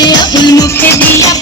يا المبتدي يا